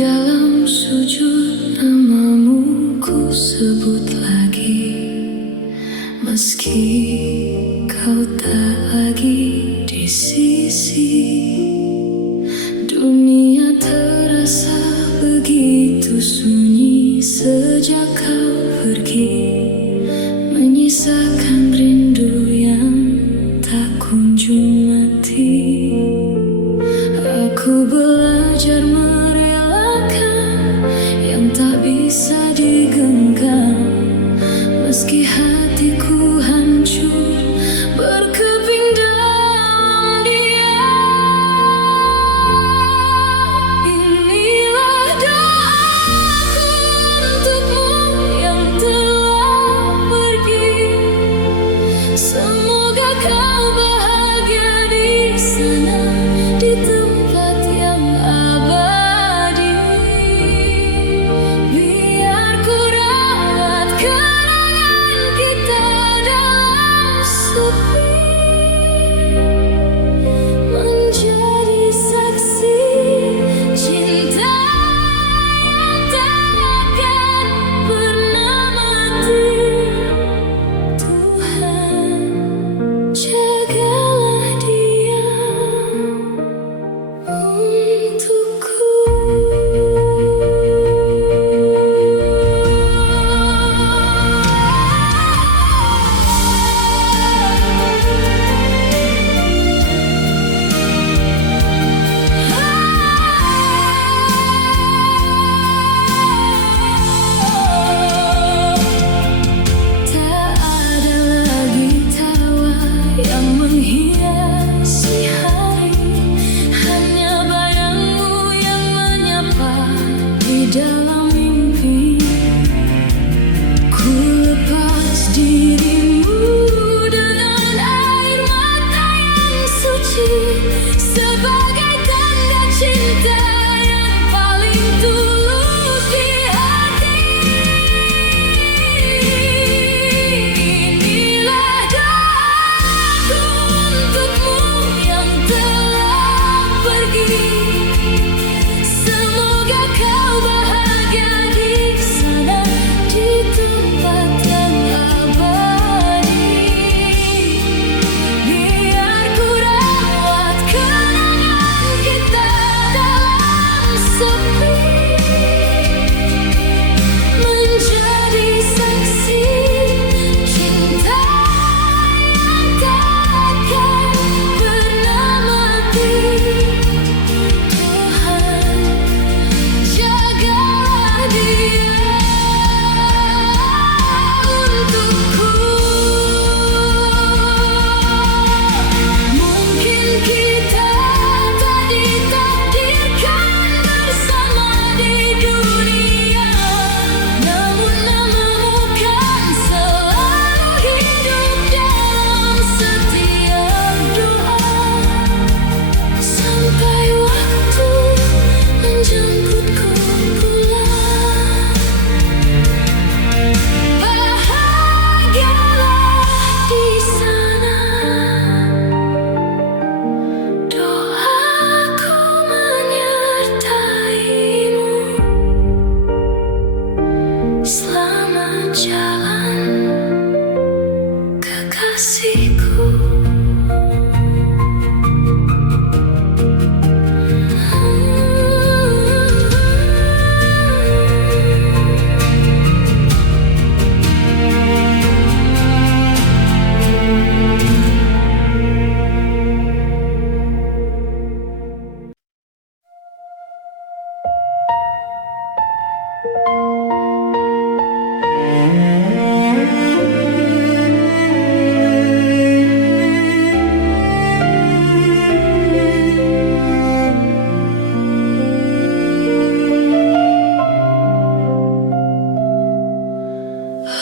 dalam sujud namamu ku sebut lagi, meski kau tak lagi di sisi. Dunia terasa begitu sunyi sejak kau pergi, menyisakan rindu yang tak kunjung mati. Aku belajar merelakan yang tak bisa digenggam, meski hatiku hancur berkeping dalam dia. Inilah doaku untukmu yang telah pergi, semoga kau bahagia di sana, di tempat yang abadi. Biar ku rawat kenangan kita dalam sepi, menjadi saksi cinta yang takkan pernah mati. Tuhan, jagalah dia untukku. Tak ada lagi tawa yang menghiasi hari, hanya bayangmu yang menyapa di dalam mimpi. Ku lepas dirimu dengan air mata yang suci, sebagai tanda cinta yang paling tulus di hati. Inilah doaku untukmu yang telah pergi, semoga kau bahagia di sana, di tempat yang abadi. Biar ku rawat kenangan kita dalam sepi, menjadi saksi cinta yang takkan pernah mati. Tuhan, jagalah dia untukku. Mungkin kita tak ditakdirkan bersama di dunia, namun namamu kan selalu hidup dalam setiap doa. Sampai waktu menjemputku pulang, bahagialah di sana. Doaku menyertaimu. Selamat jalan, kekasihku.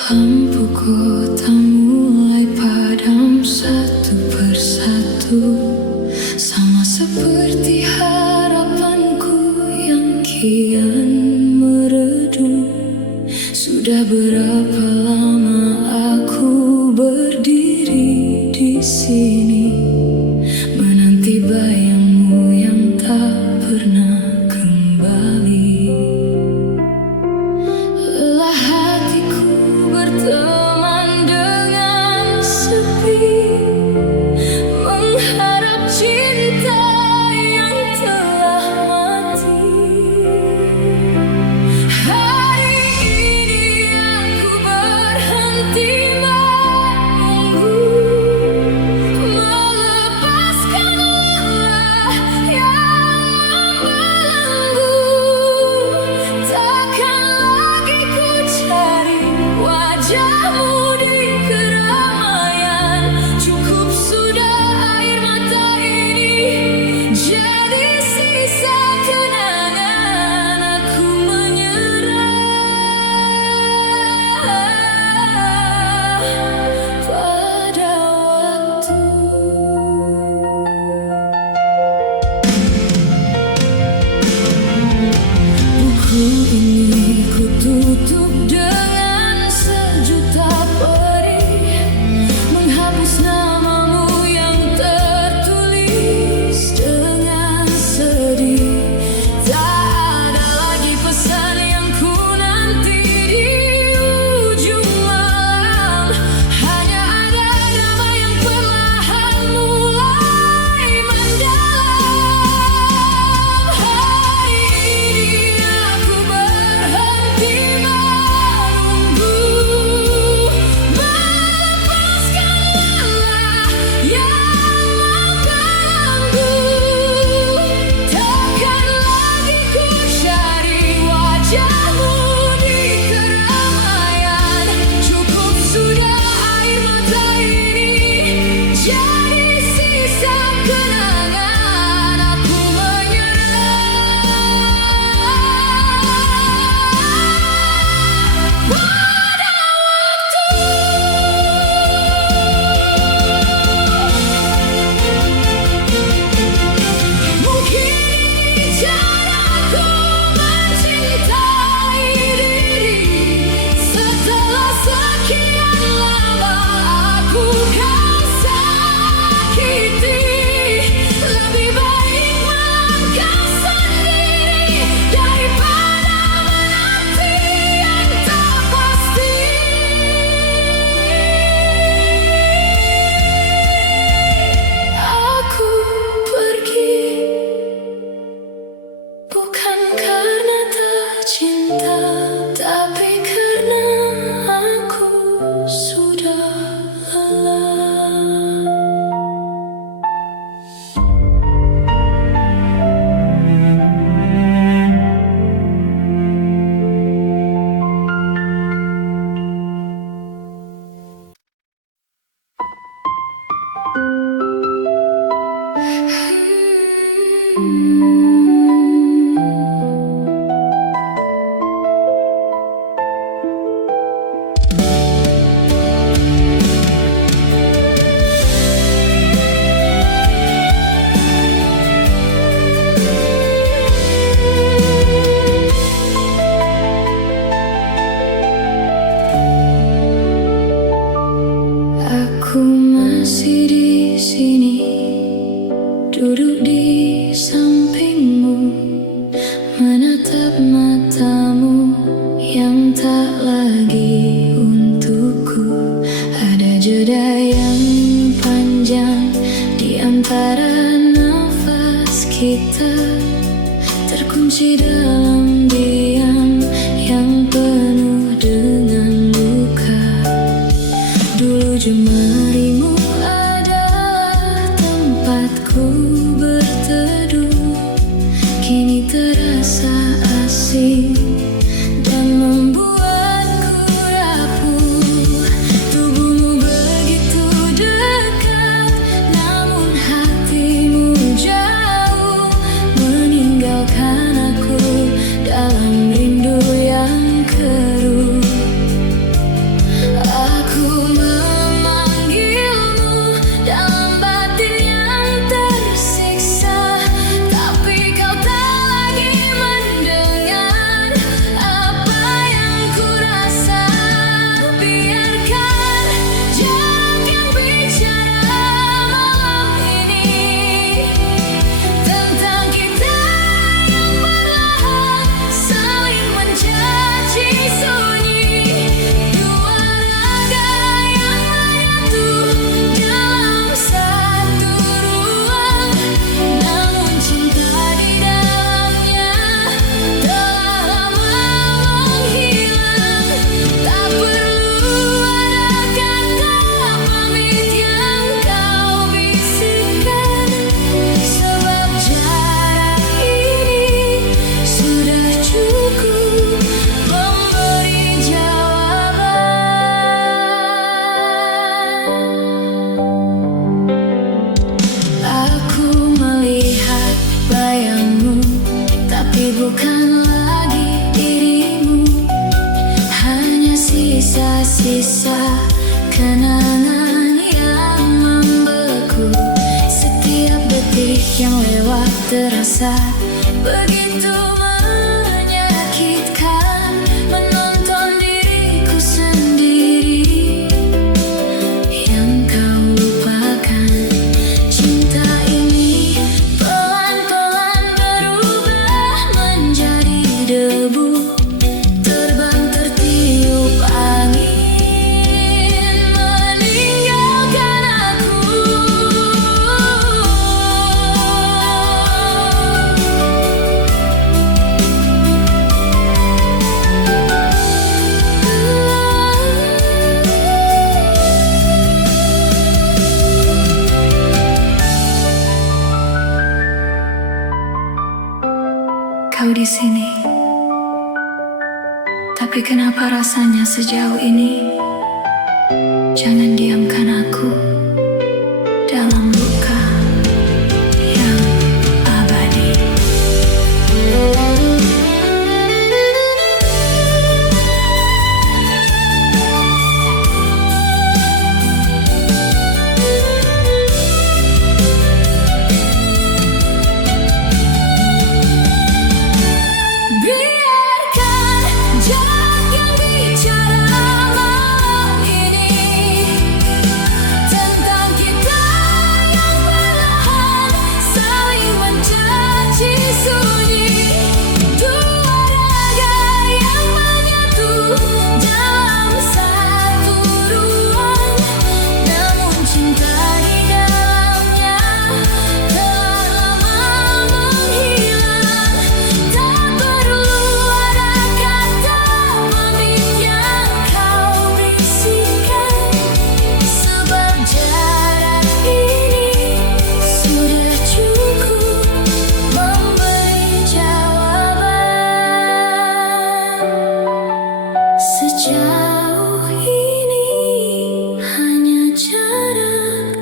Lampu kota mulai padam satu persatu, sama seperti harapanku yang kian meredup. Sudah berapa lama aku berdiri di sini, menanti bayangmu yang tak pernah kembali. Jadi sisa kenangan aku menyerah pada waktu. Buku ini ku tutup dengan sejuta perih, menghapus namamu yang tertulis dengan sedih. Tak ada lagi pesan yang ku nanti di ujung malam, hanya ada nama yang perlahan mulai mendalam. Hari ini aku berhenti menunggu, melepaskan lelah yang mengganggu. Takkan lagi ku cari wajahmu di keramaian. Cukup sudah air mata ini jadi sisa kenangan aku menyerah pada waktu. Mungkin ini caraku mencintai diri. Setelah sekian lama aku kau sakiti, lebih baik melangkah sendiri daripada menanti yang tak pasti. Aku pergi bukan karena tak cinta, tapi karena aku sudah lelah. Aku masih di sini, duduk di sampingmu, menatap matamu yang tak lagi untukku. Ada jeda yang panjang di antara nafas kita, terkunci dalam diam yang penuh dengan luka. Dulu jemarimu adalah tempatku berteduh, kini terasa asing dan membuatku rapuh. Tubuhmu begitu dekat, namun hatimu jauh, meninggalkan aku dalam rindu yang keruh. Aku memanggilmu dalam batin yang tersiksa, tapi kau tak lagi mendengar. detik yang lewat terasa begitu menyakitkan. Menonton diriku sendiri yang kau lupakan. Cinta ini pelan-pelan berubah menjadi debu, terbang tertiup angin, meninggalkan aku. Kau di sini, tapi kenapa rasanya sejauh ini? Jangan diamkan aku dalam luka yang abadi. Biarkan jarak yang bicara malam ini tentang kita yang perlahan saling mencaci sunyi. Dua raga yang menyatu dalam satu ruang, namun cinta di dalamnya telah lama menghilang. Tak perlu ada kata pamit yang kau bisikan, sebab jarak ini sudah cukup memberi jawaban. Sejauh ini hanya jarak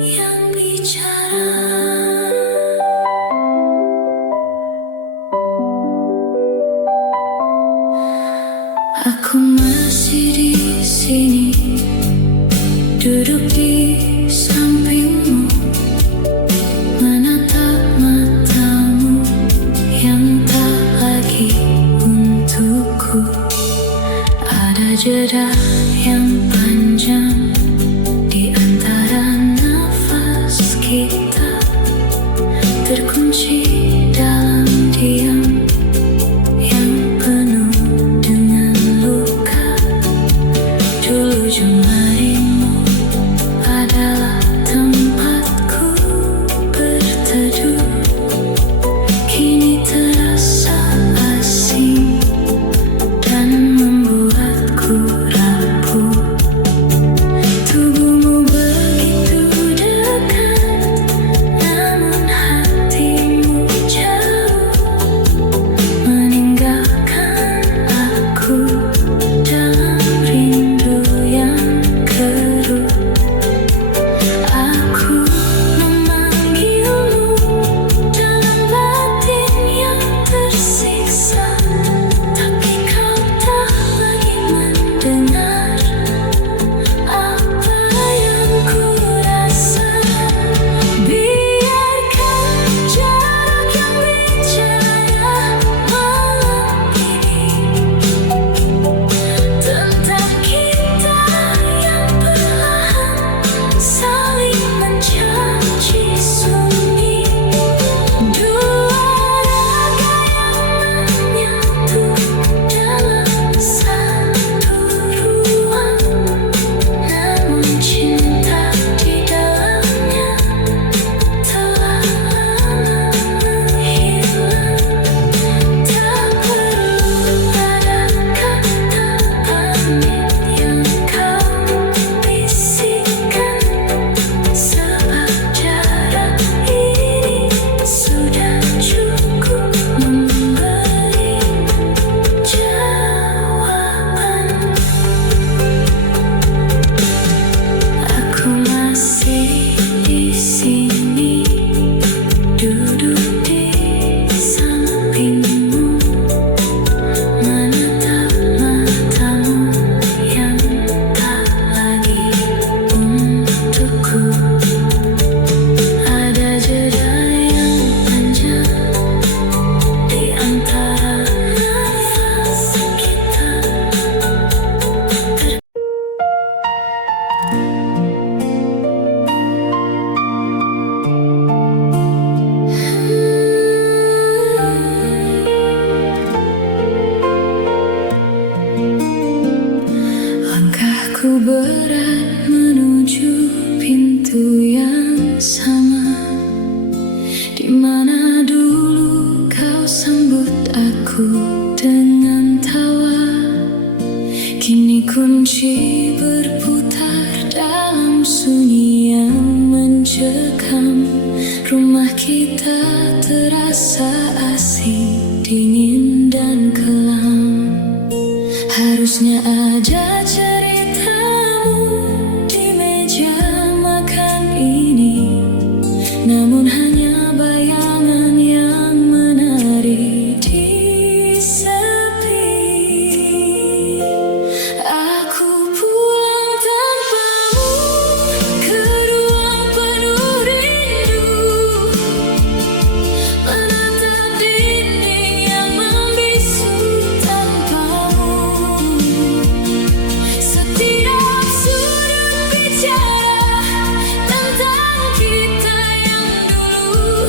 yang bicara. Aku masih di sini, duduk di sampingmu, menatap matamu yang tak lagi untukku. Ada jeda yang panjang di antara nafas kita, terkunci dalam diam yang penuh dengan luka. Dulu jemarimu adalah tempatku berteduh, kini terasa asing dan membuatku ragu. aku dengan tawa. Kini kunci berputar dalam sunyi yang mencekam. Rumah kita terasa asing, dingin dan kelam. Harusnya ada ceritamu di meja makan ini, namun hanya bayangan yang menari di sepi. Aku pulang tanpamu ke ruang penuh rindu, menatap dinding yang membisu tanpamu. Setiap sudut bicara tentang kita yang dulu,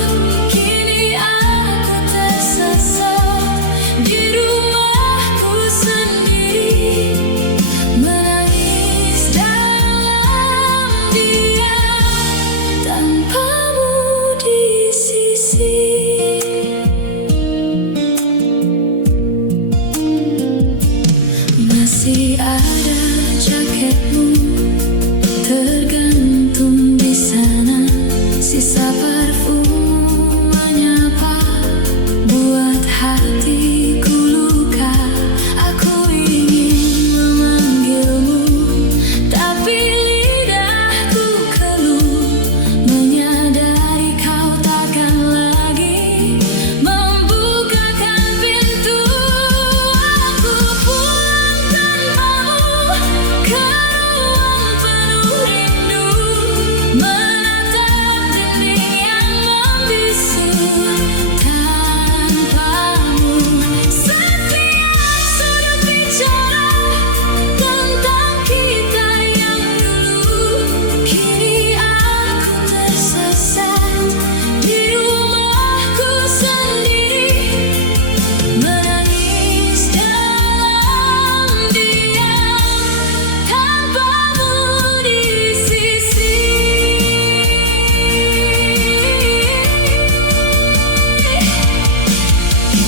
kini aku tersesat di rumahku sendiri, menangis dalam diam tanpamu di sisi. Masih ada jaketmu tergantung di sana, sisa parfum menyapa, buat hatiku luka. Aku ingin memanggilmu, tapi lidahku keluh, menyadari kau takkan lagi membukakan pintu. Aku pulang tanpamu ke ruang penuh rindu, menatap dinding yang membisu tanpamu. Setiap sudut bicara tentang kita yang dulu, kini aku tersesat di rumahku sendiri, menangis dalam diam tanpamu di sisi.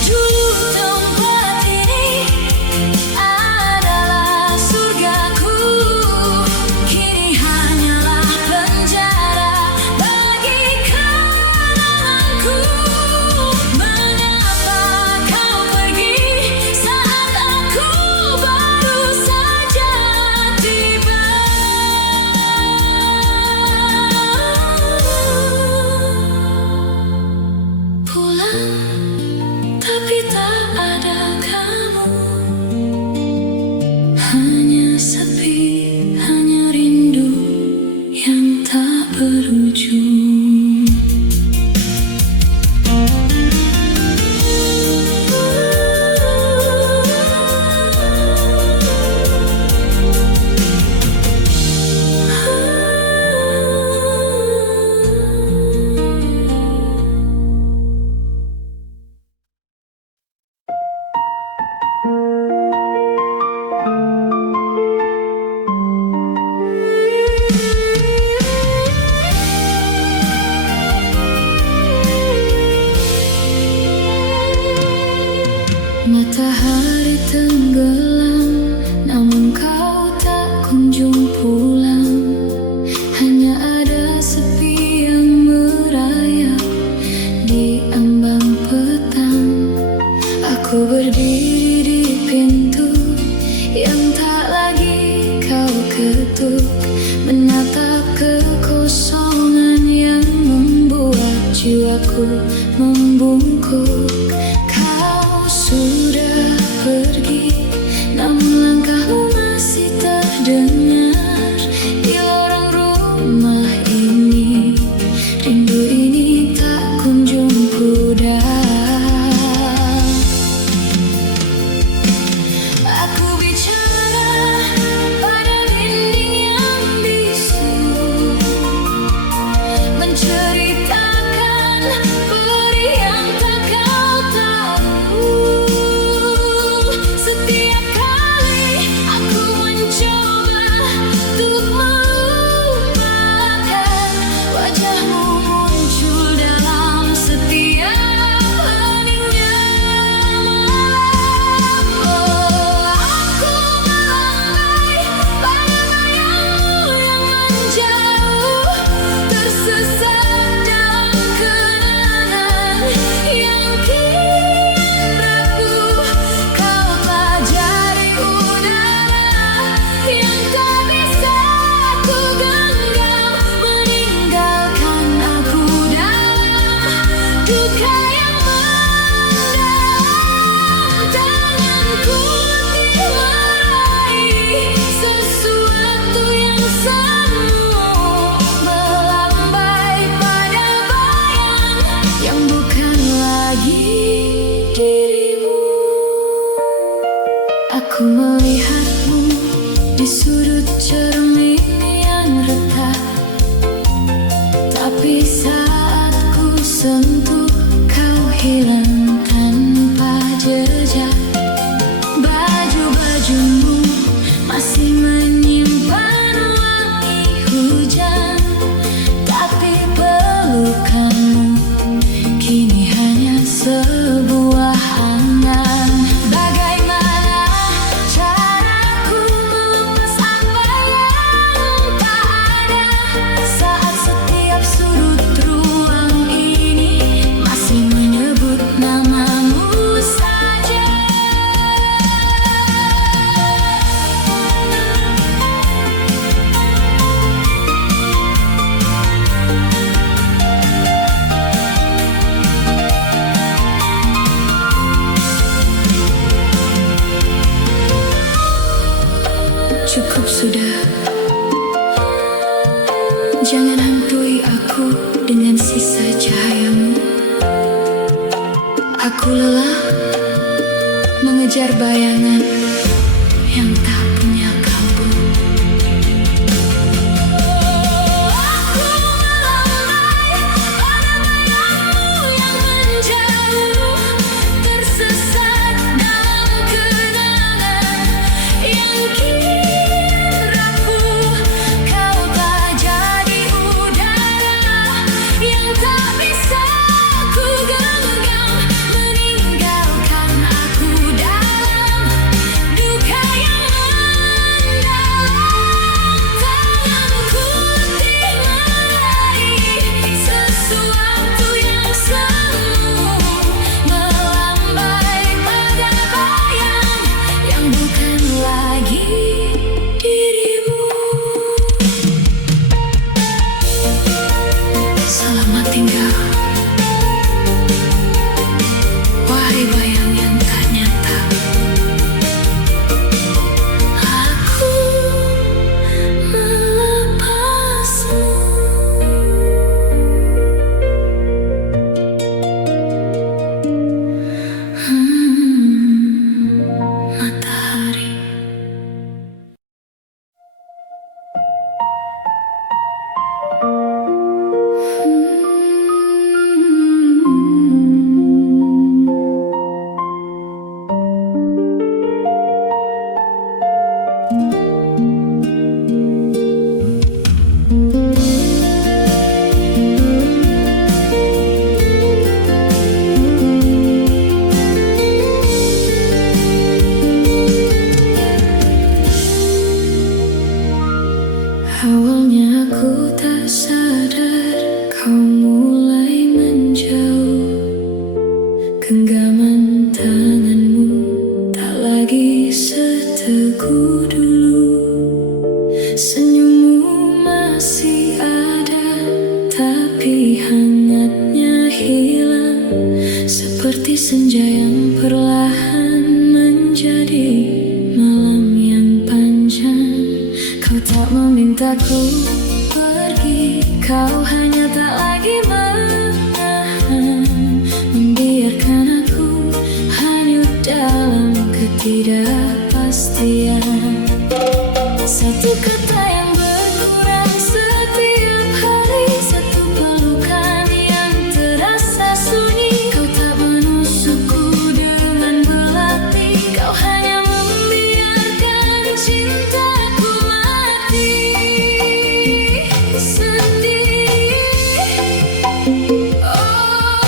Dulu tempat ini adalah surgaku, kini hanyalah penjara bagi kenanganku. Mengapa kau pergi saat aku baru saja tiba? Pulang tapi tak ada kamu, hanya sepi, hanya rindu yang tak berujung. Matahari tenggelam, namun kau tak kunjung pulang. Hanya ada sepi yang merayap di ambang petang. Aku berdiri di pintu yang tak lagi kau ketuk, menatap kekosongan yang membuat jiwaku membungkuk. Kau sudah pergi, namun langkahmu masih terdengar di lorong rumah ini. Rindu ini tak kunjung pudar. Aku bicara pada dinding yang bisu, menceritakan perih yang tak kau tahu. kisah cahayamu. Aku lelah mengejar bayangan yang tak punya kalbu. Aku melambai pada bayangmu yang menjauh, tersesat dalam kenangan yang kini rapuh. Kau tak jadi udara yang tak bisa ku genggam, meninggalkan aku dalam duka yang mendalam. Tanganku letih meraih sesuatu yang semu, melambai pada bayang yang bukan lagi dirimu. Selamat tinggal, wahai bayang yang tak nyata. Aku melepasmu. Matahari. Awalnya aku tak sadar kau mulai menjauh. Genggaman tanganmu tak lagi seteguh dulu. Senyummu masih ada, tapi hangatnya hilang, seperti senja yang perlahan menjadi malam yang panjang. Kau tak memintaku pergi, kau hanya tak lagi menahan, membiarkan aku hanyut dalam ketidakpastian. Satu kata yang berkurang setiap hari, satu pelukan yang terasa sunyi. Kau tak menusukku dengan belati, kau hanya membiarkan cintaku mati sendiri. Oh,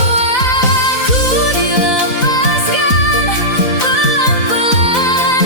aku dilepaskan pelan-pelan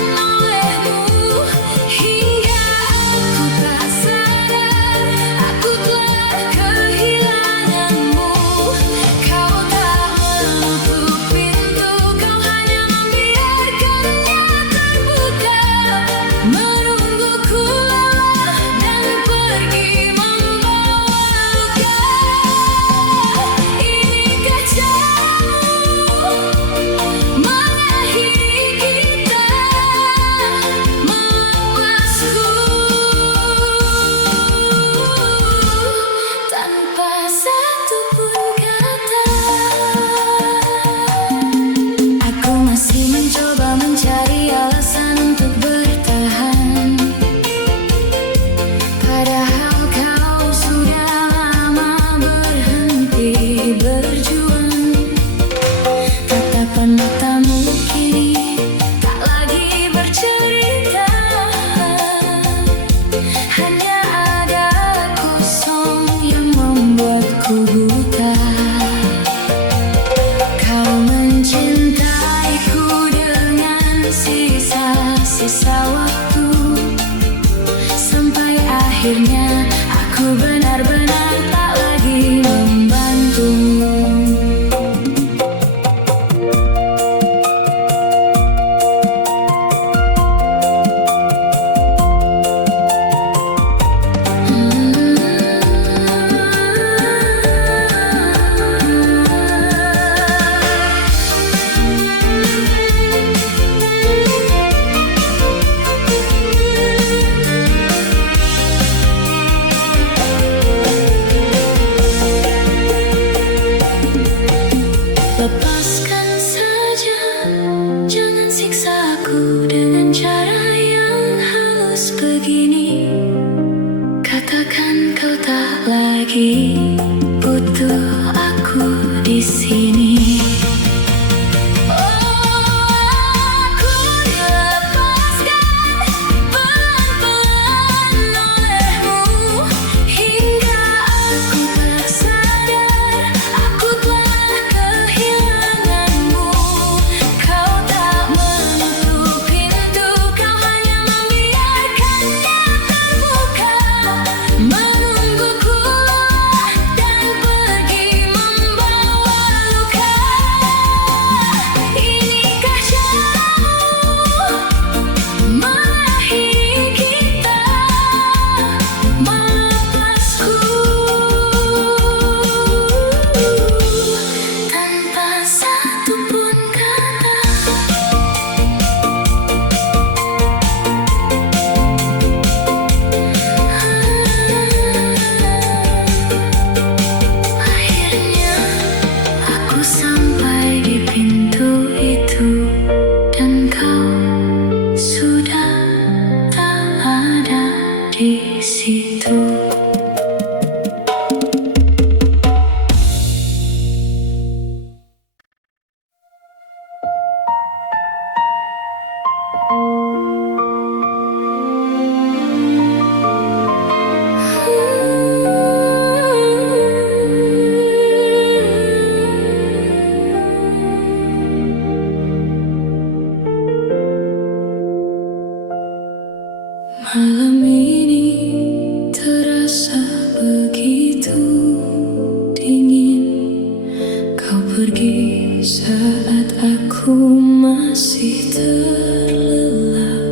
Saat aku masih terlelap,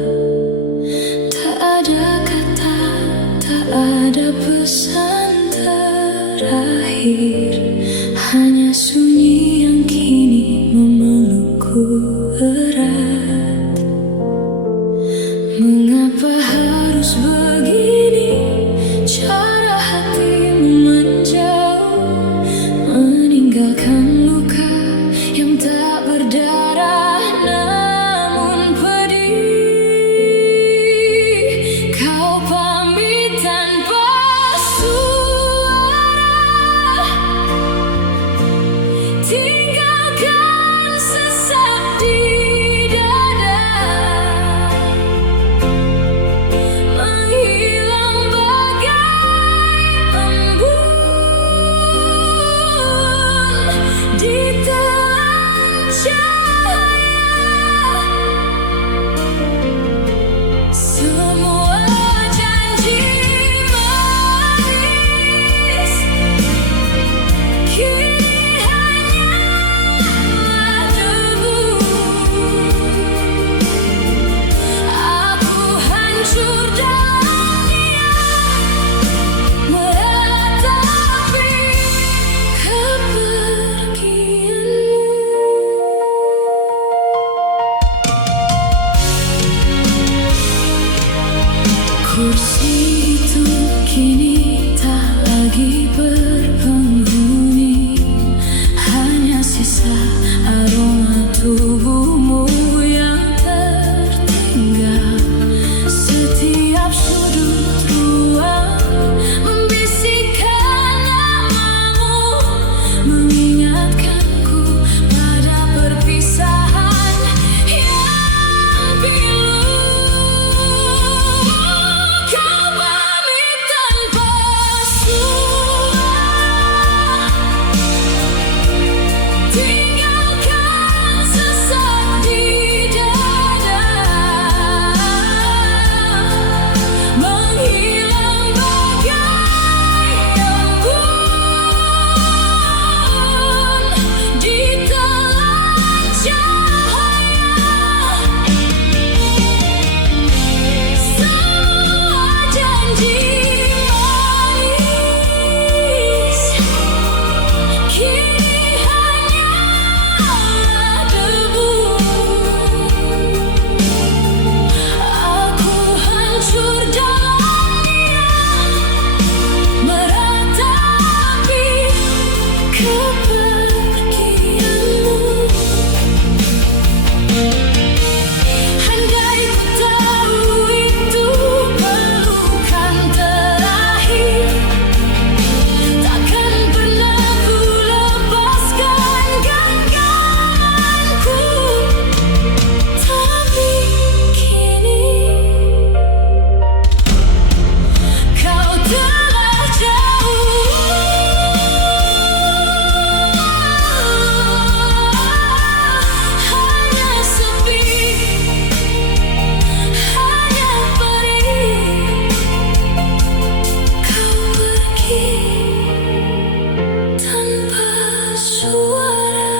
tak ada kata, tak ada pesan terakhir, hanya sunyi yang kini memelukku erat. Mengapa harus begini cara hatimu menjauh, meninggalkan luka yang tak berdarah namun pedih. Kau pamit tanpa suara, tinggalkan sesak di dada, menghilang bagai embun di telan cahaya. Semua janji manis kini hanyalah debu. Aku hancur dalam diam, meratapi kepergianmu. Kursi itu kini tak lagi berpenghuni, hanya sisa aroma tubuhmu yang tertinggal. Setiap sudut ruang membisikkan namamu, mengingatkanku pada perpisahan yang pilu. Kau pamit tanpa suara, tinggalkan sesak di dada, menghilang bagai embun di telan cahaya. Semua janji manis kini hanyalah debu. Aku hancur dalam diam, meratapi kepergianmu. Andai ku tahu itu pelukan terakhir, takkan pernah ku lepaskan genggamanku. Tapi kini kau telah jauh, hanya sepi, hanya perih. Kau pergi tanpa suara.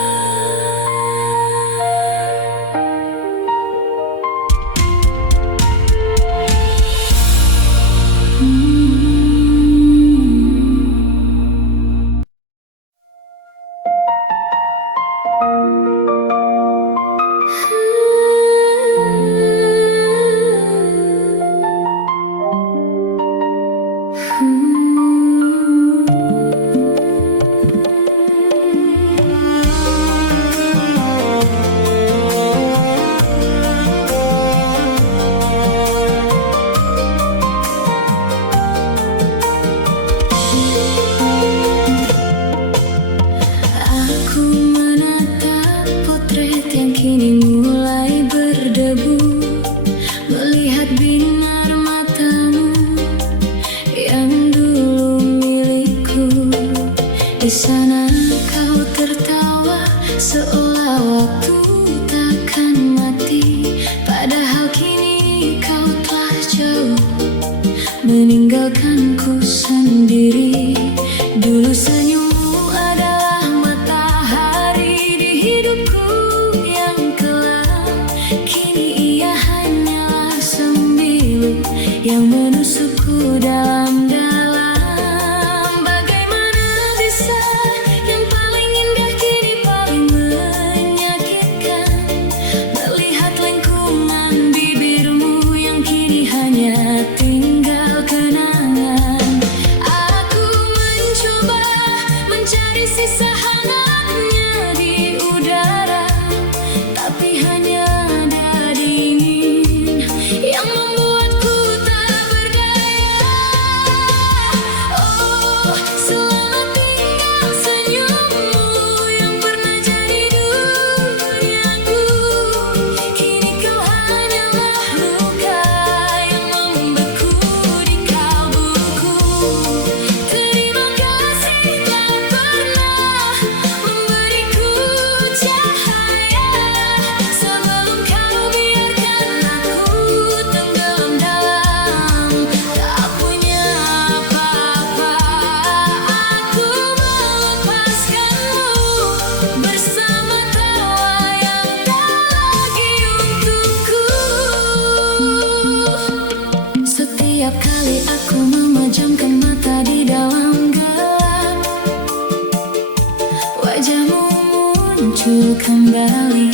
Aku menatap potret yang kini mulai berdebu, melihat binar matamu yang dulu milikku. Di sana kau tertawa seolah waktu takkan mati, padahal kini kau telah jauh, meninggalkanku sendiri. Dulu senyummu adalah matahari di hidup dari sisa hangatnya di udara, tapi hanya ada dingin yang membuatku tak berdaya. Oh, selamat tinggal senyummu yang pernah jadi duniaku. Kini kau hanyalah luka yang membeku di kalbuku. Terima kasih tak pernah memberiku cahaya sebelum kau biarkan aku tenggelam dalam tak punya apa-apa. Aku melepaskanmu bersama tawa yang tak lagi untukku. Setiap kali aku memejamkan mata di dalam gelap, wajahmu muncul kembali,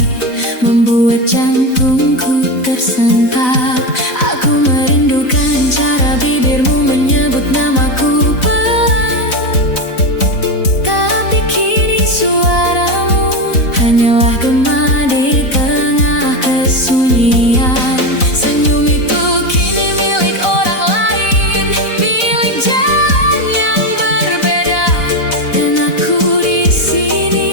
membuat jantungku tersentak. Aku merindukan cara bibirmu menyebut namaku pelan, tapi kini suaramu hanyalah gema di tengah kesunyian. Senyum itu kini milik orang lain, milik jalan yang berbeda, dan aku di sini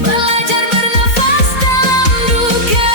belajar bernafas dalam duka.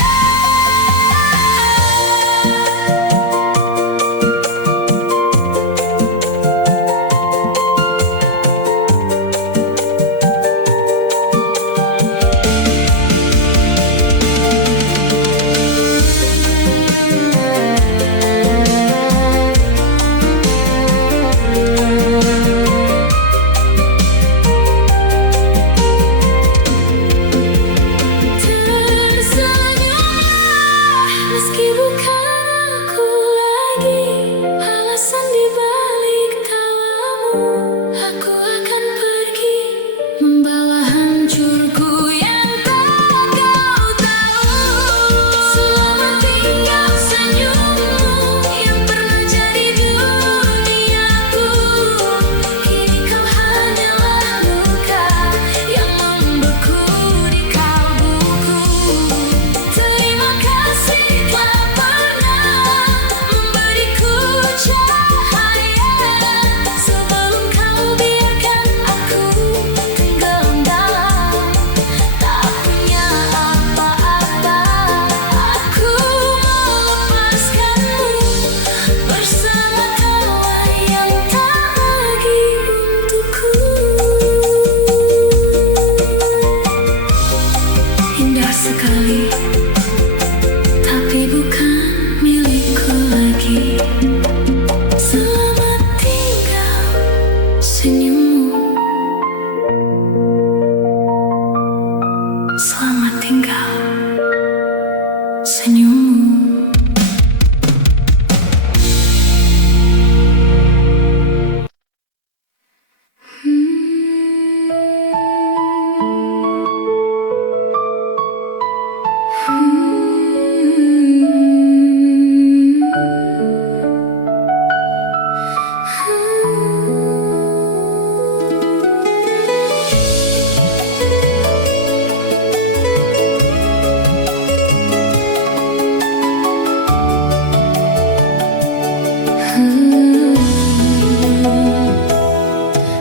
Tersenyumlah meski bukan aku lagi alasan dibalik tawamu. Aku akan pergi membawa hancurku yang tak kau tahu. Selamat tinggal senyummu yang pernah jadi duniaku. Kini kau hanyalah luka yang membeku di kalbuku. Terima kasih telah pernah memberiku cahaya sebelum kau biarkan aku tenggelam dalam tak punya apa-apa. Aku melepaskanmu bersama tawa yang tak lagi untukku. Indah sekali, tapi bukan milikku lagi. Selamat tinggal senyummu. Selamat tinggal senyummu.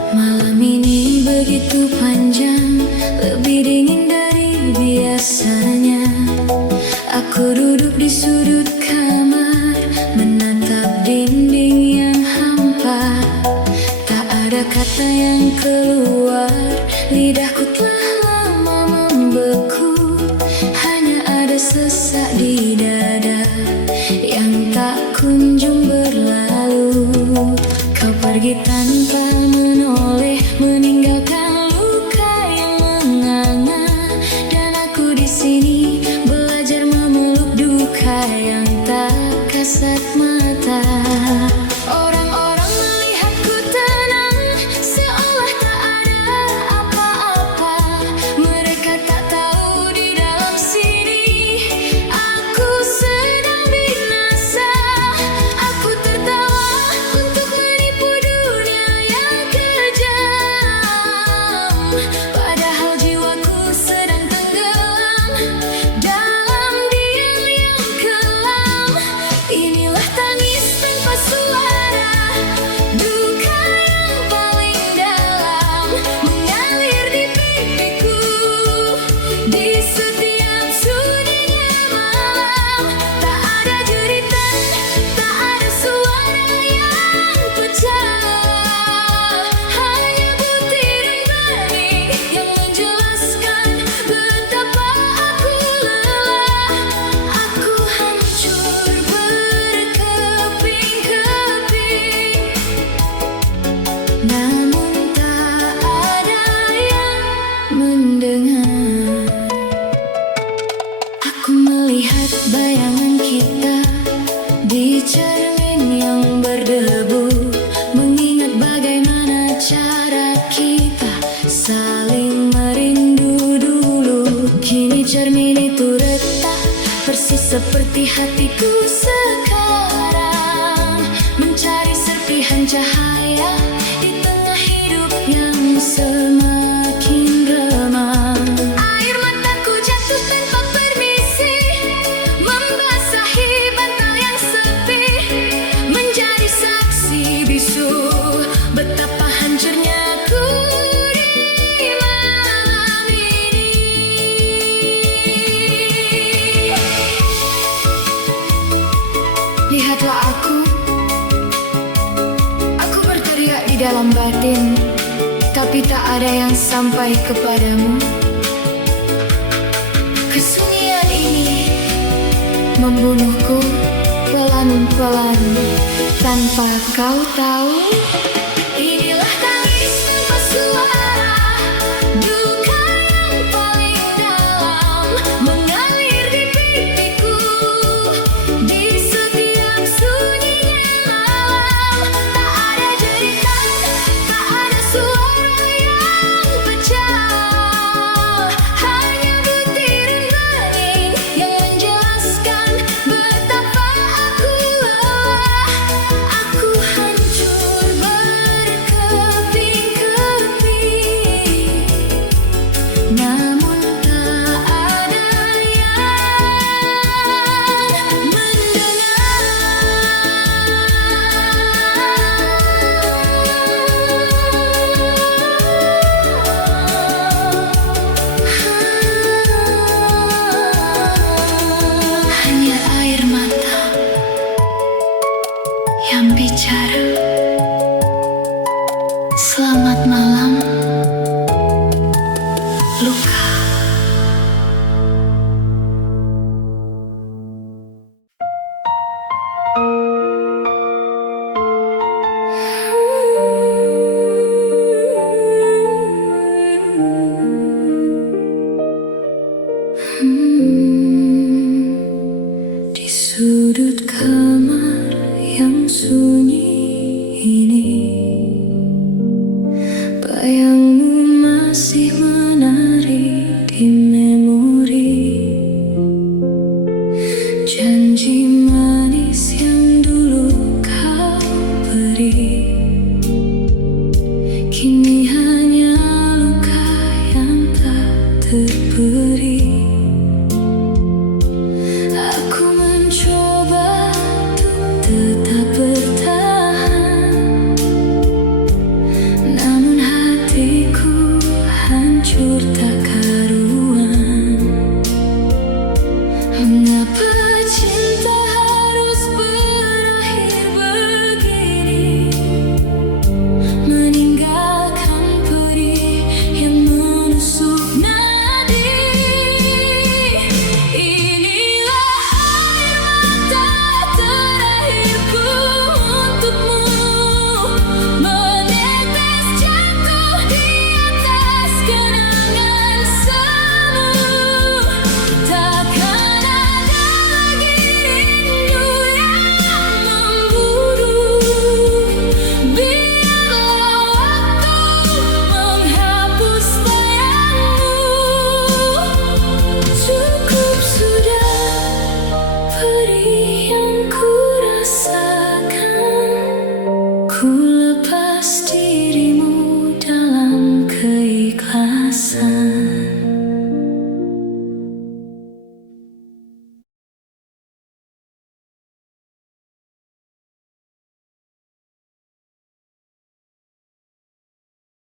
Malam ini begitu panjang, lebih dingin dari biasanya. Aku duduk di sudut kamar, menatap dinding yang hampa. Tak ada kata yang keluar, lidahku telah lama membeku. Hanya ada sesak di dada yang tak kunjung berlalu. Kau pergi tanpa menoleh, meninggalkan luka yang menganga, dan aku di sini belajar memeluk duka yang tak kasat mata. Orang-orang melihatku tenang, seolah tak ada apa-apa. masih seperti hatiku sekarang, mencari serpihan cahaya di tengah hidup yang semakin remang. Air mataku jatuh tanpa permisi, membasahi bantal yang sepi, menjadi saksi bisu betapa hancurnya ku di malam ini. Lihatlah aku berteriak di dalam batin, tapi tak ada yang sampai kepadamu. Kesunyian ini membunuhku pelan-pelan tanpa kau tahu. Inilah tangis tanpa suara, duka yang paling dalam mengalir di pipiku. Di setiap sunyinya malam, tak ada jeritan, tak ada suara yang pecah, hanya butiran angin yang menjelaskan betapa aku lelah. Aku hancur berkeping-keping, namun tak ada yang mendengar. Hanya air mata yang bicara. Selamat malam, luka.